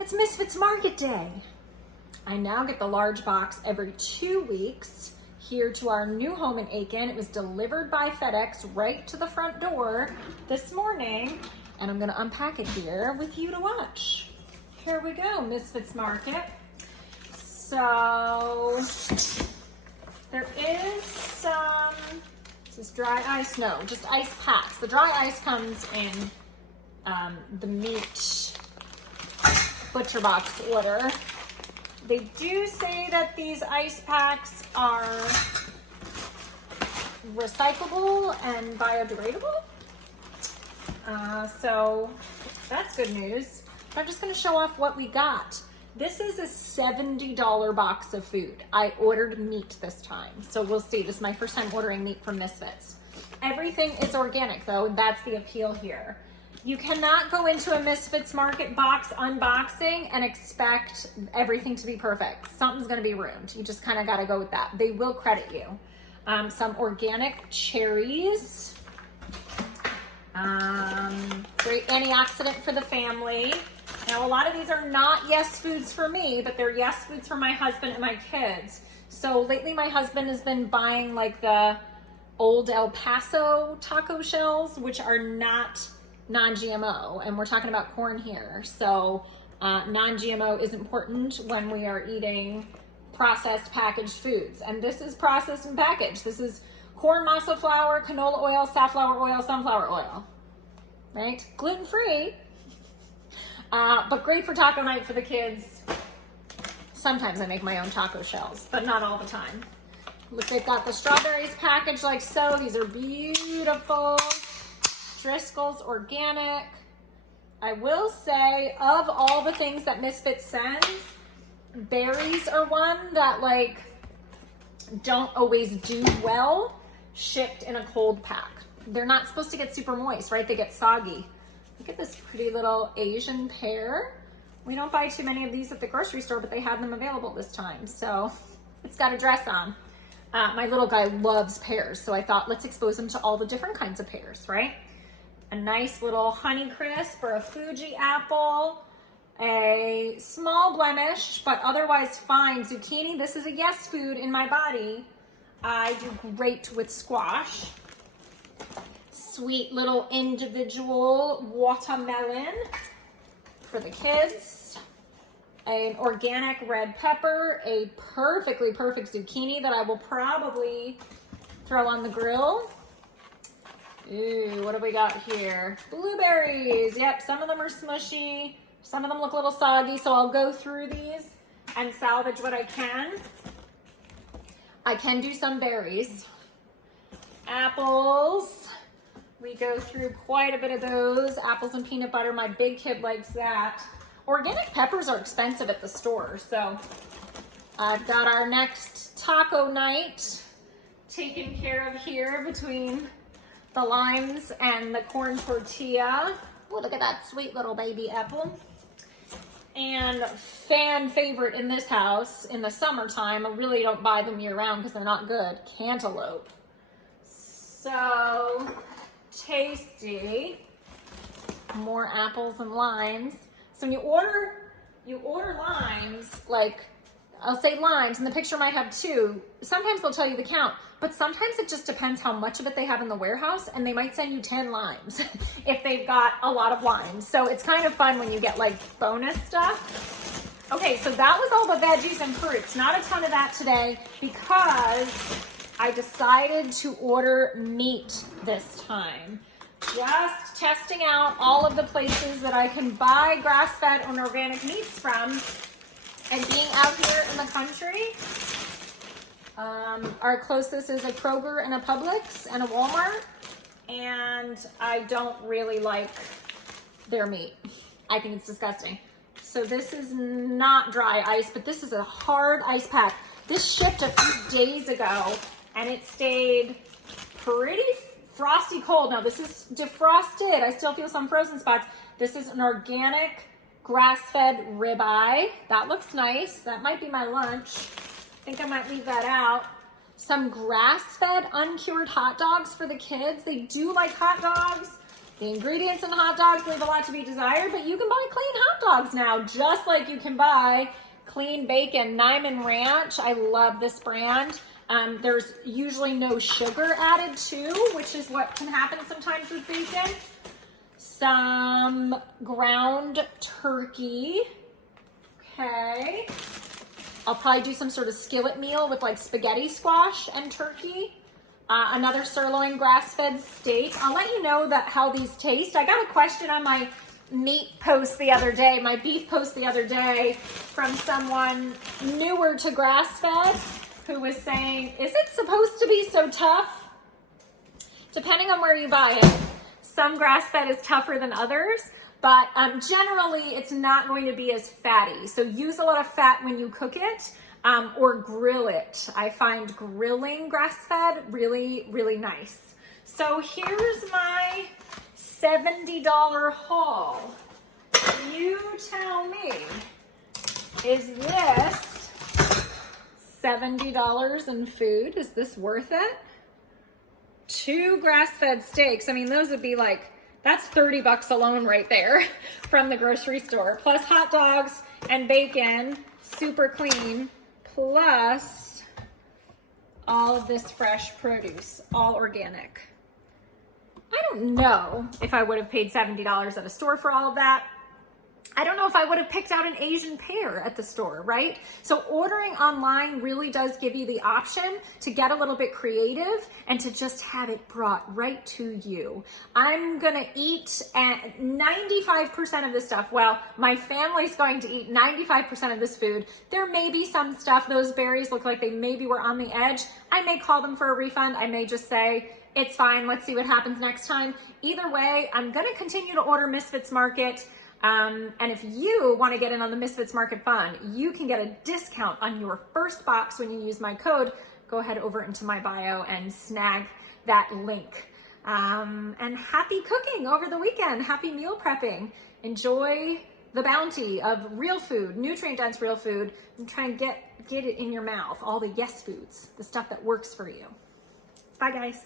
It's Misfits Market Day. I now get the large box every 2 weeks here to our new home in Aiken. It was delivered by FedEx right to the front door this morning, and I'm gonna unpack it here with you to watch. Here we go, Misfits Market. So there is some, is this dry ice? No, just ice packs. The dry ice comes in the meat butcher box order. They do say that these ice packs are recyclable and biodegradable. So that's good news. But I'm just gonna show off what we got. This is a $70 box of food. I ordered meat this time, so we'll see. This is my first time ordering meat from Misfits. Everything is organic though, and that's the appeal here. You cannot go into a Misfits Market box unboxing and expect everything to be perfect. Something's gonna be ruined. You just kind of gotta go with that. They will credit you. Some organic cherries. Great antioxidant for the family. Now, a lot of these are not yes foods for me, but they're yes foods for my husband and my kids. So lately my husband has been buying like the old El Paso taco shells, which are not non-GMO, and we're talking about corn here. So non-GMO is important when we are eating processed packaged foods. And this is processed and packaged. This is corn masa flour, canola oil, safflower oil, sunflower oil, right? Gluten-free, but great for taco night for the kids. Sometimes I make my own taco shells, but not all the time. Look, they've got the strawberries packaged like so. These are beautiful. Driscoll's organic. I will say, of all the things that Misfits sends, berries are one that like don't always do well shipped in a cold pack. They're not supposed to get super moist, right? They get soggy. Look at this pretty little Asian pear. We don't buy too many of these at the grocery store, but they had them available this time. So it's got a dress on. My little guy loves pears, so I thought let's expose him to all the different kinds of pears, right? A nice little Honeycrisp or a Fuji apple, a small blemish, but otherwise fine zucchini. This is a yes food in my body. I do great with squash. Sweet little individual watermelon for the kids. An organic red pepper, a perfectly perfect zucchini that I will probably throw on the grill. Ooh, what do we got here? Blueberries. Yep, some of them are smushy. Some of them look a little soggy, so I'll go through these and salvage what I can. I can do some berries. Apples. We go through quite a bit of those. Apples and peanut butter. My big kid likes that. Organic peppers are expensive at the store, so I've got our next taco night taken care of here between the limes and the corn tortilla. Oh, look at that sweet little baby apple. And fan favorite in this house in the summertime, I really don't buy them year round because they're not good, cantaloupe. So tasty. More apples and limes. So when you order limes, like I'll say limes, and the picture might have 2. Sometimes they'll tell you the count, but sometimes it just depends how much of it they have in the warehouse, and they might send you 10 limes if they've got a lot of limes. So it's kind of fun when you get like bonus stuff. Okay, so that was all the veggies and fruits. Not a ton of that today because I decided to order meat this time. Just testing out all of the places that I can buy grass-fed and organic meats from. And being out here in the country, our closest is a Kroger and a Publix and a Walmart, and I don't really like their meat. I think it's disgusting. So this is not dry ice, but this is a hard ice pack. This shipped a few days ago, and it stayed pretty frosty cold. Now this is defrosted. I still feel some frozen spots. This is an organic grass-fed ribeye. That looks nice. That might be my lunch. I think I might leave that out. Some grass-fed uncured hot dogs for the kids. They do like hot dogs. The ingredients in the hot dogs leave a lot to be desired, but you can buy clean hot dogs now, just like you can buy clean bacon. Niman Ranch, I love this brand. There's usually no sugar added too, which is what can happen sometimes with bacon. Some ground turkey. Okay. I'll probably do some sort of skillet meal with like spaghetti squash and turkey. Another sirloin grass-fed steak. I'll let you know how these taste. I got a question on my meat post the other day, my beef post the other day, from someone newer to grass-fed who was saying, is it supposed to be so tough? Depending on where you buy it. Some grass-fed is tougher than others, but generally it's not going to be as fatty. So use a lot of fat when you cook it. Or grill it. I find grilling grass-fed really, really nice. So here's my $70 haul. You tell me, is this $70 in food? Is this worth it? 2 grass-fed steaks. I mean, those would be like, that's $30 alone right there from the grocery store. Plus hot dogs and bacon, super clean. Plus all of this fresh produce, all organic. I don't know if I would have paid $70 at a store for all of that. I don't know if I would have picked out an Asian pear at the store, right? So ordering online really does give you the option to get a little bit creative and to just have it brought right to you. I'm gonna eat 95% of this stuff. Well, my family's going to eat 95% of this food. There may be some stuff, those berries look like they maybe were on the edge. I may call them for a refund. I may just say, it's fine, let's see what happens next time. Either way, I'm gonna continue to order Misfits Market. And if you want to get in on the Misfits Market fun, you can get a discount on your first box when you use my code. Go ahead over into my bio and snag that link. And happy cooking over the weekend. Happy meal prepping. Enjoy the bounty of real food, nutrient-dense real food, and try and get it in your mouth. All the yes foods, the stuff that works for you. Bye, guys.